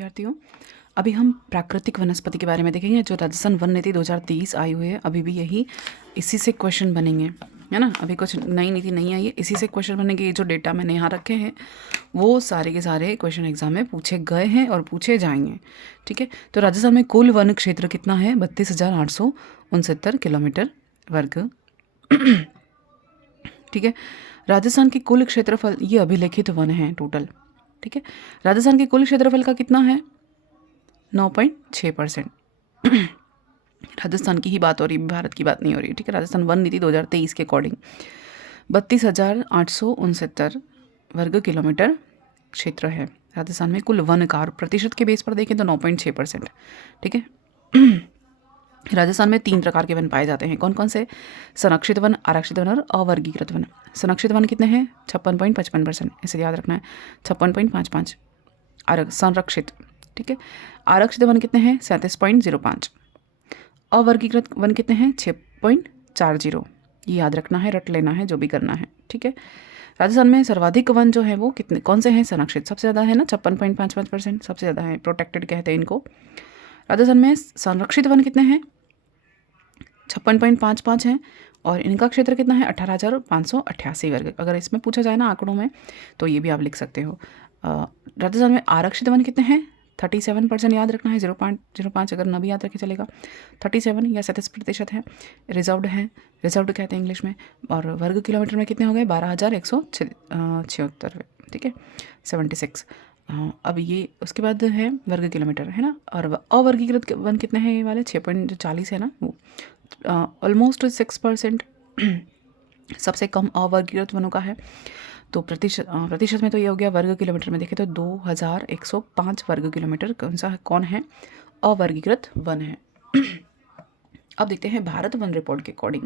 विद्यार्थियों, अभी हम प्राकृतिक वनस्पति के बारे में देखेंगे। जो राजस्थान वन नीति 2023 आई हुई है, अभी भी यही इसी से क्वेश्चन बनेंगे, है ना। अभी कुछ नई नीति नहीं आई है, इसी से क्वेश्चन बनेंगे। ये जो डेटा मैंने यहाँ रखे हैं वो सारे के सारे क्वेश्चन एग्जाम में पूछे गए हैं और पूछे जाएंगे, ठीक है। तो राजस्थान में कुल वन क्षेत्र कितना है? 32,869 किलोमीटर वर्ग, ठीक है। राजस्थान के कुल क्षेत्रफल, ये अभिलेखित वन है टोटल, ठीक है। राजस्थान के कुल क्षेत्रफल का कितना है? 9.6%। राजस्थान की ही बात हो रही है, भारत की बात नहीं हो रही है, ठीक है। राजस्थान वन नीति 2023 के अकॉर्डिंग 32,869 वर्ग किलोमीटर क्षेत्र है राजस्थान में कुल वन का। प्रतिशत के बेस पर देखें तो 9.6%, ठीक है। राजस्थान में 3 प्रकार के वन पाए जाते हैं। कौन कौन से? संरक्षित वन, आरक्षित वन और अवर्गीकृत वन। संरक्षित वन कितने हैं? 56.55%, इसे याद रखना है, 56.55 संरक्षित, ठीक है। आरक्षित वन कितने हैं? 37.05। अवर्गीकृत वन कितने हैं? 6.40। ये याद रखना है, रट लेना है, जो भी करना है, ठीक है। राजस्थान में सर्वाधिक वन जो है वो कितने, कौन से हैं? संरक्षित सबसे ज़्यादा है ना, 56.55% सबसे ज़्यादा है, प्रोटेक्टेड कहते हैं इनको। राजस्थान में संरक्षित वन कितने हैं? 56.55 हैं और इनका क्षेत्र कितना है? 18,588 वर्ग। अगर इसमें पूछा जाए ना आंकड़ों में, तो ये भी आप लिख सकते हो। राजस्थान में आरक्षित वन कितने हैं? 37%, याद रखना है, 0.05 अगर न भी याद रखे चलेगा। 37 या 37% है। रिजर्व्ड है, रिजर्व्ड कहते हैं इंग्लिश में। और वर्ग किलोमीटर में कितने हो गए? 12,176, ठीक है, 76। अब ये उसके बाद है वर्ग किलोमीटर, है ना। और अवर्गीकृत वन कितने हैं? ये वाले 6.40 है ना, वो ऑलमोस्ट 6%। सबसे कम अवर्गीकृत वनों का है। तो प्रतिशत में तो ये हो गया। वर्ग किलोमीटर में देखें तो 2,105 वर्ग किलोमीटर कौन है? अवर्गीकृत वन है। अब देखते हैं भारत वन रिपोर्ट के अकॉर्डिंग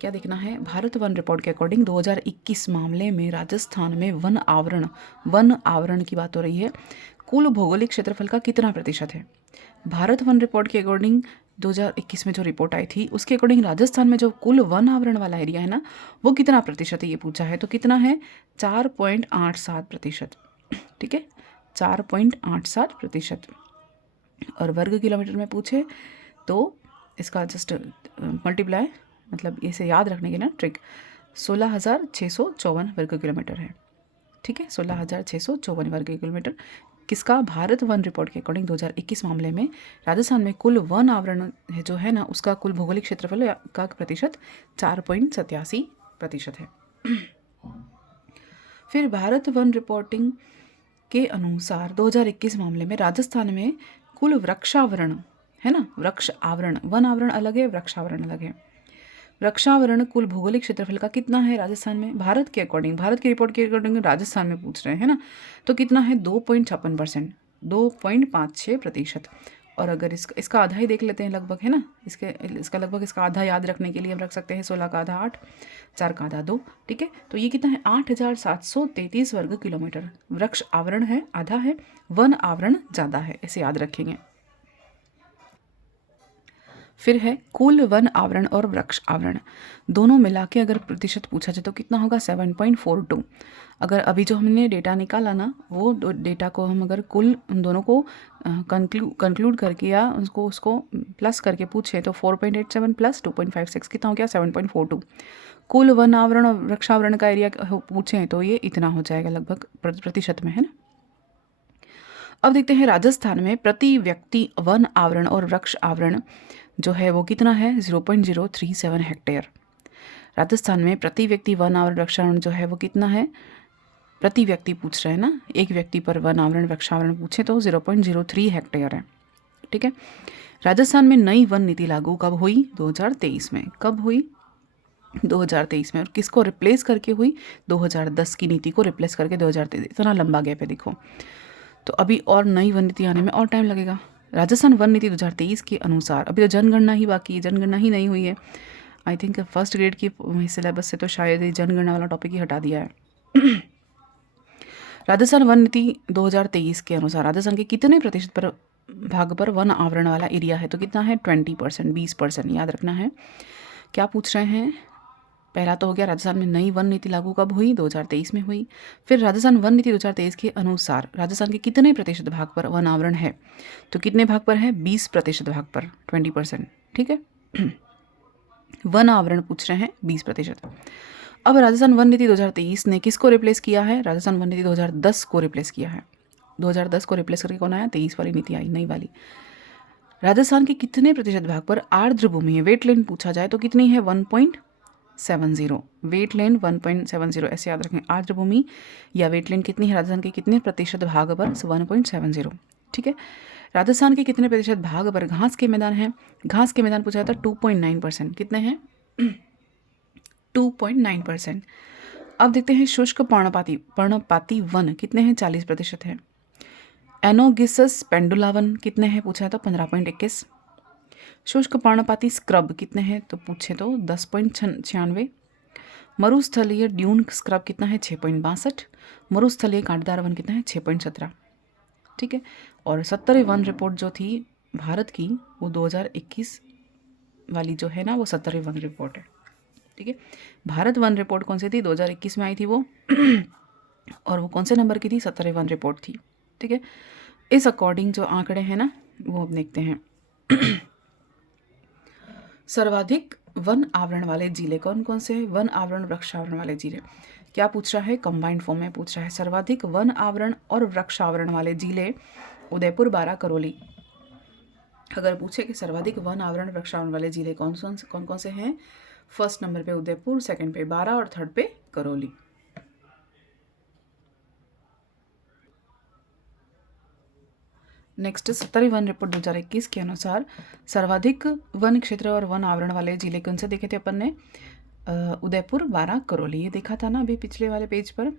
क्या देखना है। भारत वन रिपोर्ट के अकॉर्डिंग 2021 मामले में राजस्थान में वन आवरण की बात हो रही है। कुल भौगोलिक क्षेत्रफल का कितना प्रतिशत है? भारत वन रिपोर्ट के अकॉर्डिंग 2021 में जो रिपोर्ट आई थी उसके अकॉर्डिंग राजस्थान में जो कुल वन आवरण वाला एरिया है ना, वो कितना प्रतिशत है ये पूछा है। तो कितना है? 4.87%, ठीक है, 4.87%। और वर्ग किलोमीटर में पूछे तो इसका जस्ट मल्टीप्लाई, मतलब इसे याद रखने के ना ट्रिक, 16,654 वर्ग किलोमीटर है, ठीक है, 16,654 वर्ग किलोमीटर। किसका? भारत वन रिपोर्ट के अकॉर्डिंग 2021 मामले में राजस्थान में कुल वन आवरण है जो है ना, उसका कुल भौगोलिक क्षेत्रफल का प्रतिशत 4.87% है। फिर भारत वन रिपोर्टिंग के अनुसार 2021 मामले में राजस्थान में कुल वृक्षावरण है ना, वृक्ष आवरण, वन आवरण अलग है, वृक्षावरण अलग है। वृक्षावरण कुल भौगोलिक क्षेत्रफल का कितना है राजस्थान में? भारत के अकॉर्डिंग, भारत की रिपोर्ट के अकॉर्डिंग राजस्थान में पूछ रहे हैं ना, तो कितना है? 2.56%, 2.56%। और अगर इसका आधा ही देख लेते हैं लगभग, है ना, इसका लगभग इसका आधा याद रखने के लिए हम रख सकते हैं 16 का आधा 8, 4 का आधा 2, ठीक है। तो ये कितना है? 8,733 वर्ग किलोमीटर वृक्ष आवरण है, आधा है, वन आवरण ज़्यादा है, इसे याद रखेंगे। फिर है कुल वन आवरण और वृक्ष आवरण दोनों मिला के अगर प्रतिशत पूछा जाए तो कितना होगा? 7.42। अगर अभी जो हमने डेटा निकाला ना, वो डेटा को हम अगर कुल उन दोनों को कंक्लूड करके या उसको प्लस करके पूछे तो 4.87 प्लस 2.56 कितना हो गया? 7.42। कुल वन आवरण और वृक्षावरण का एरिया पूछें तो ये इतना हो जाएगा लगभग प्रतिशत में, है ना। अब देखते हैं राजस्थान में प्रति व्यक्ति वन आवरण और वृक्ष आवरण जो है वो कितना है? 0.037 हेक्टेयर। राजस्थान में प्रति व्यक्ति वन आवरण वृक्षावरण जो है वो कितना है? प्रति व्यक्ति पूछ रहे हैं ना, एक व्यक्ति पर वन आवरण वृक्षावरण पूछे तो 0.03 हेक्टेयर है, ठीक है। राजस्थान में नई वन नीति लागू कब हुई? 2023 में। कब हुई? 2023 में। और किसको रिप्लेस करके हुई? 2010 की नीति को रिप्लेस करके 2023। इतना लंबा गैप है देखो, तो अभी और नई वन नीति आने में और टाइम लगेगा। राजस्थान वन नीति 2023 के अनुसार अभी तो जनगणना ही बाकी है, जनगणना ही नहीं हुई है। आई थिंक फर्स्ट ग्रेड की सिलेबस से तो शायद ये जनगणना वाला टॉपिक ही हटा दिया है। राजस्थान वन नीति 2023 के अनुसार राजस्थान के कितने प्रतिशत पर भाग पर वन आवरण वाला एरिया है? तो कितना है? 20%, 20%, याद रखना है। क्या पूछ रहे हैं? पहला तो हो गया राजस्थान में नई वन नीति लागू कब हुई, 2023 में हुई। फिर राजस्थान वन नीति 2023 के अनुसार राजस्थान के कितने प्रतिशत भाग पर वन आवरण है, तो कितने भाग पर है, 20% भाग पर, 20%। ठीक है, वन आवरण पूछ रहे हैं 20%। अब राजस्थान वन नीति 2023 ने किसको रिप्लेस किया है, राजस्थान वन नीति 2010 को रिप्लेस किया है। 2010 को रिप्लेस करके कौन आया, 23 वाली नीति आई, नई वाली। राजस्थान के कितने प्रतिशत भाग पर आर्द्र भूमि है, वेटलैंड पूछा जाए तो कितनी है, 1.70। वेटलैंड 1.70, ऐसे याद रखें, आर्द्र भूमि या वेटलैंड कितनी है राजस्थान के कितने प्रतिशत भाग पर, 1.70। ठीक है, राजस्थान के कितने प्रतिशत भाग पर घास के मैदान हैं, घास के मैदान पूछा जाता है 2.9%, कितने हैं, 2.9%। अब देखते हैं शुष्क पर्णपाती वन कितने हैं, 40% है। एनोगिसस पेंडुलावन कितने हैं पूछा है तो 15.21। शुष्क पर्णपाती स्क्रब कितने हैं तो पूछे तो 10.96। मरुस्थलीय ड्यून स्क्रब कितना है, 6.62। मरुस्थलीय कांटेदार वन कितना है, 6.17। ठीक है, और 70वीं वन रिपोर्ट जो थी भारत की वो 2021 वाली जो है ना, वो 70वीं वन रिपोर्ट है। ठीक है, भारत वन रिपोर्ट कौन सी थी, 2021 में आई थी वो और वो कौन से नंबर की थी, 70वीं वन रिपोर्ट थी। ठीक है, इस अकॉर्डिंग जो आंकड़े हैं ना वो अब देखते हैं। सर्वाधिक वन आवरण वाले जिले कौन कौन से हैं, वन आवरण वृक्षावरण वाले जिले। क्या पूछ रहा है, कंबाइंड फॉर्म में पूछ रहा है। सर्वाधिक वन आवरण और वृक्षावरण वाले जिले उदयपुर, बारां, करौली। अगर पूछे कि सर्वाधिक वन आवरण वृक्षावरण वाले जिले कौन कौन से हैं, फर्स्ट नंबर पे उदयपुर, सेकंड पे बारां और थर्ड पे करौली। नेक्स्ट 70वीं वन रिपोर्ट 2021 के अनुसार सर्वाधिक वन क्षेत्र और वन आवरण वाले जिले कौन से देखे थे अपन ने, उदयपुर, बारां, करौली। ये देखा था ना अभी पिछले वाले पेज पर।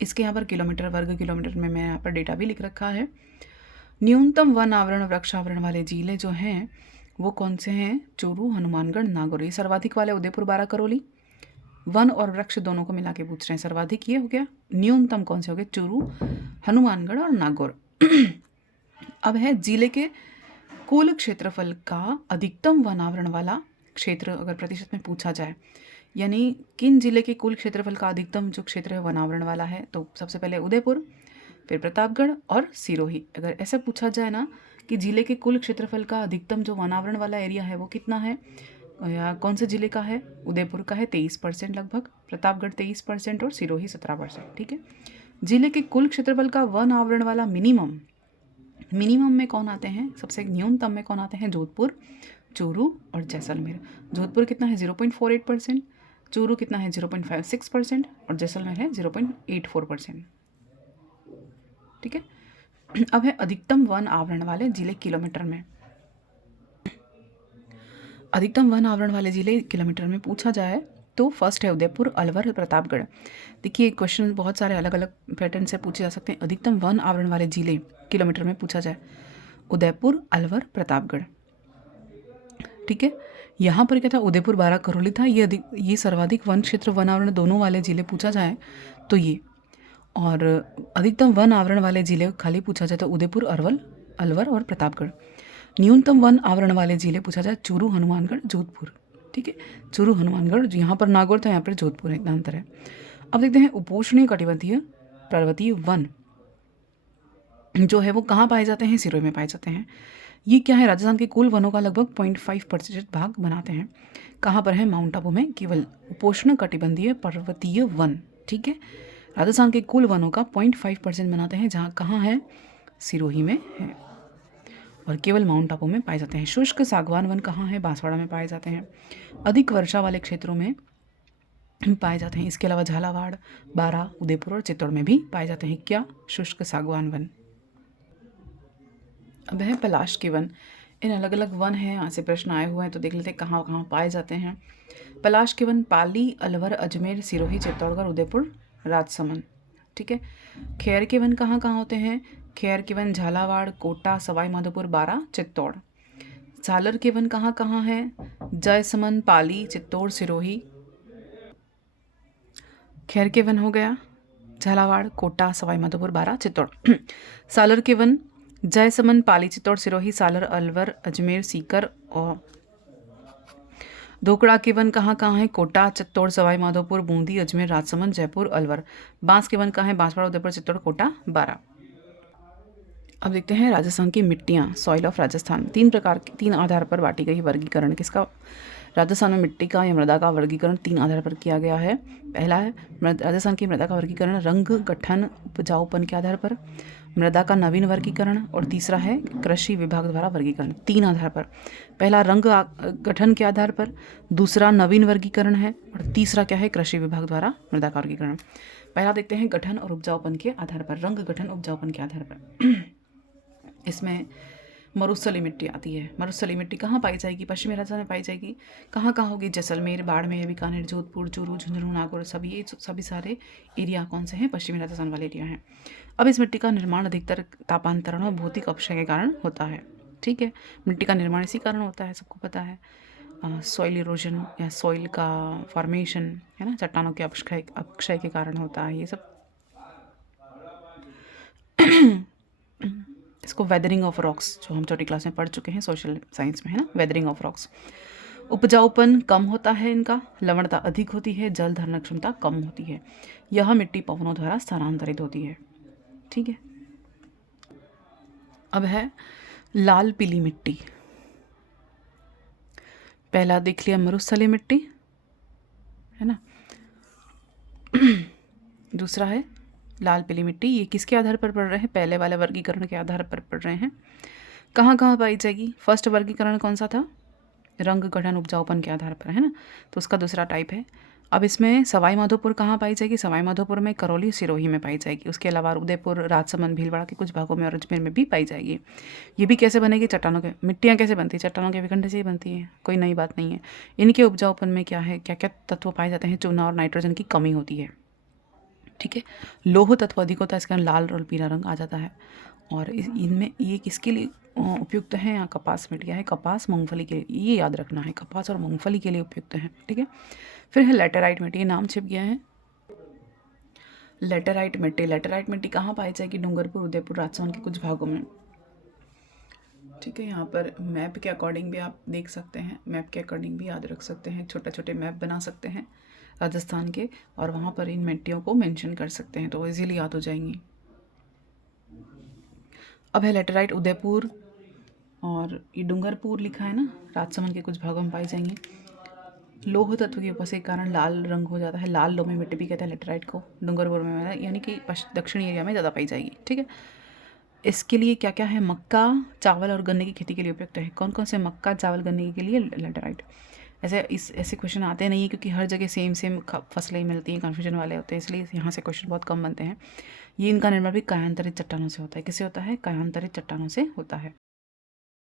इसके यहाँ पर किलोमीटर, वर्ग किलोमीटर में मैं यहाँ पर डेटा भी लिख रखा है। न्यूनतम वन आवरण वृक्षावरण वाले जिले जो हैं वो कौन से हैं, चूरू, हनुमानगढ़, नागौर। ये सर्वाधिक वाले उदयपुर, बारां, करौली। वन और वृक्ष दोनों को मिला के पूछ रहे हैं, सर्वाधिक ये हो गया, न्यूनतम कौन से हो गए, चूरू, हनुमानगढ़ और नागौर। अब है जिले के कुल क्षेत्रफल का अधिकतम वन आवरण वाला क्षेत्र अगर प्रतिशत में पूछा जाए, यानी किन जिले के कुल क्षेत्रफल का अधिकतम जो क्षेत्र है वन आवरण वाला है, तो सबसे पहले उदयपुर, फिर प्रतापगढ़ और सिरोही। अगर ऐसे पूछा जाए ना कि जिले के कुल क्षेत्रफल का अधिकतम जो वन आवरण वाला एरिया है वो कितना है, या कौन से जिले का है, उदयपुर का है 23% लगभग, प्रतापगढ़ 23% और सिरोही 17%। ठीक है, जिले के कुल क्षेत्रफल का वन आवरण वाला मिनिमम में कौन आते हैं, सबसे न्यूनतम में कौन आते हैं, जोधपुर, चूरू और जैसलमेर। जोधपुर कितना है, 0.48%, चूरू कितना है 0.56% और जैसलमेर है 0.84%। ठीक है, अब है अधिकतम वन आवरण वाले जिले किलोमीटर में। अधिकतम वन आवरण वाले जिले किलोमीटर में पूछा जाए तो फर्स्ट है उदयपुर, अलवर, प्रतापगढ़। देखिए क्वेश्चन बहुत सारे अलग अलग पैटर्न से पूछे जा सकते हैं। अधिकतम वन आवरण वाले जिले किलोमीटर में पूछा जाए, उदयपुर, अलवर, प्रतापगढ़। ठीक है, यहाँ पर क्या था, उदयपुर, बारां, करौली था। ये सर्वाधिक वन क्षेत्र वन आवरण दोनों वाले जिले पूछा जाए तो ये, और अधिकतम वन आवरण वाले जिले खाली पूछा जाए तो उदयपुर, अलवर और प्रतापगढ़। न्यूनतम वन आवरण वाले जिले पूछा जाए, चूरू, हनुमानगढ़, जोधपुर। ठीक है, चूरू, हनुमानगढ़, यहाँ पर नागौर था, यहाँ पर जोधपुर है, इतना अंतर है। अब देखते हैं उपोष्णीय कटिबंधीय पर्वतीय वन जो है वो कहाँ पाए जाते हैं, सिरोही में पाए जाते हैं। ये क्या है, राजस्थान के कुल वनों का लगभग 0.5% भाग बनाते हैं। कहाँ पर है, माउंट आबू में केवल उपोष्ण कटिबंधीय पर्वतीय वन। ठीक है, राजस्थान के कुल वनों का 0.5% बनाते हैं, जहाँ कहाँ है, सिरोही में है और केवल माउंट आबू में पाए जाते हैं। शुष्क सागवान वन कहाँ है, बांसवाड़ा में पाए जाते हैं। अधिक वर्षा वाले क्षेत्रों में पाए जाते हैं। इसके अलावा झालावाड़, बारां, उदयपुर और चित्तौड़ में भी पाए जाते हैं क्या, शुष्क सागवान वन। अब है पलाश के वन। इन अलग अलग वन हैं, यहाँ से प्रश्न आए हुए हैं तो देख लेते हैं कहाँ कहाँ पाए जाते हैं। पलाश के वन पाली, अलवर, अजमेर, सिरोही, चित्तौड़गढ़, उदयपुर, राजसमंद। ठीक है, खैर के वन कहाँ कहाँ होते हैं, खैर के वन झालावाड़, कोटा, सवाई माधोपुर, बारां, चित्तौड़। सालर के वन कहाँ कहाँ है, जयसमंद, पाली, चित्तौड़, सिरोही। खैर के वन हो गया झालावाड़, कोटा, सवाई माधोपुर, बारां, चित्तौड़। सालर के वन जयसमंद, पाली, चित्तौड़, सिरोही, सालर, अलवर, अजमेर, सीकर और ढोकड़ा के वन कहाँ कहाँ है? कोटा, चित्तौड़, सवाई माधोपुर, बूंदी, अजमेर, राजसमंद, जयपुर, अलवर। बांस के वन कहाँ है? बांसवाड़ा, उदयपुर, चित्तौड़, कोटा, बारा। अब देखते हैं राजस्थान की मिट्टियाँ, सॉइल ऑफ राजस्थान। तीन आधार पर बांटी गई वर्गीकरण किसका? राजस्थान में मिट्टी का या मृदा का वर्गीकरण तीन आधार पर किया गया है। पहला है राजस्थान की मृदा का वर्गीकरण रंग, गठन, उपजाऊपन के आधार पर। मृदा का नवीन वर्गीकरण और तीसरा है कृषि विभाग द्वारा वर्गीकरण। तीन आधार पर, पहला रंग गठन के आधार पर, दूसरा नवीन वर्गीकरण है और तीसरा क्या है? कृषि विभाग द्वारा मृदा का वर्गीकरण। पहला देखते हैं गठन और उपजाऊपन के आधार पर, रंग, गठन, उपजाऊपन के आधार पर। इसमें मरुस्थली मिट्टी आती है। मरुस्थली मिट्टी कहाँ पाई जाएगी? पश्चिमी राजस्थान में पाई जाएगी। कहाँ कहाँ होगी? जैसलमेर, बाड़मेर, बीकानेर, जोधपुर, चूरू, झुंझुनू, नागौर, सभी सारे एरिया कौन से हैं? पश्चिमी राजस्थान वाले एरिया हैं। अब इस मिट्टी का निर्माण अधिकतर तापांतरण और भौतिक अपक्षय के कारण होता है। ठीक है, मिट्टी का निर्माण इसी कारण होता है, सबको पता है। सॉइल इरोजन या सॉइल का फॉर्मेशन है ना, चट्टानों के अपक्षय के कारण होता है ये सब। इसको वेदरिंग ऑफ रॉक्स, जो हम छोटी क्लास में पढ़ चुके हैं सोशल साइंस में, है ना, वेदरिंग ऑफ रॉक्स। उपजाऊपन कम होता है इनका, लवणता अधिक होती है, जल धारण क्षमता कम होती है। यह मिट्टी पवनों द्वारा स्थानांतरित होती है। ठीक है, अब है लाल पीली मिट्टी। पहला देख लिया मरुस्थलीय मिट्टी, है ना। दूसरा है लाल पीली मिट्टी। ये किसके आधार पर पढ़ रहे हैं? पहले वाले वर्गीकरण के आधार पर पढ़ रहे हैं। कहाँ कहाँ पाई जाएगी? फर्स्ट वर्गीकरण कौन सा था? रंग, गठन, उपजाऊपन के आधार पर, है ना, तो उसका दूसरा टाइप है। अब इसमें सवाई माधोपुर कहाँ पाई जाएगी? सवाई माधोपुर में, करौली, सिरोही में पाई जाएगी। उसके अलावा उदयपुर, राजसमंद, भीलवाड़ा के कुछ भागों में और अजमेर में भी पाई जाएगी। ये भी कैसे बनेगी? चट्टानों के, मिट्टियाँ कैसे बनती है? चट्टानों के विखंड से ही बनती है, कोई नई बात नहीं है। इनके उपजाऊपन में क्या है, क्या क्या तत्व पाए जाते हैं? चूना और नाइट्रोजन की कमी होती है। ठीक है, लौह तत्व अधिक होता है, इसका लाल और पीला रंग आ जाता है। और इनमें ये किसके लिए उपयुक्त है? यहाँ कपास मिट्टियाँ है, कपास, मूंगफली के लिए, ये याद रखना है, कपास और मूंगफली के लिए उपयुक्त है। ठीक है, फिर है लेटेराइट मिट्टी, ये नाम छिप गया है। लेटेराइट मिट्टी, लेटेराइट मिट्टी कहाँ पाई जाएगी? डूंगरपुर, उदयपुर, राजसमंद के कुछ भागों में। ठीक है, यहाँ पर मैप के अकॉर्डिंग भी आप देख सकते हैं, मैप के अकॉर्डिंग भी याद रख सकते हैं, छोटे छोटे मैप बना सकते हैं राजस्थान के, और वहाँ पर इन मिट्टियों को मेंशन कर सकते हैं, तो इजीली याद हो जाएंगी। अब है लेटेराइट उदयपुर, और ये डूंगरपुर लिखा है ना, राजसमंद के कुछ भागों में पाई जाएंगी। लौह तत्व की उपस्थिति के कारण लाल रंग हो जाता है, लाल लोमी मिट्टी भी कहते हैं लेटेराइट को। डूंगरपुर में, यानी कि दक्षिणी एरिया में ज़्यादा पाई जाएगी। ठीक है, इसके लिए क्या क्या है? मक्का, चावल और गन्ने की खेती के लिए उपयुक्त है। कौन कौन से? मक्का, चावल, गन्ने के लिए लेटेराइट। ऐसे क्वेश्चन आते नहीं है, क्योंकि हर जगह सेम फसलें मिलती हैं, कन्फ्यूजन वाले होते हैं, इसलिए यहाँ से क्वेश्चन बहुत कम बनते हैं। ये इनका निर्माण भी कायांतरित चट्टानों से होता है। किससे होता है? कायांतरित चट्टानों से होता है।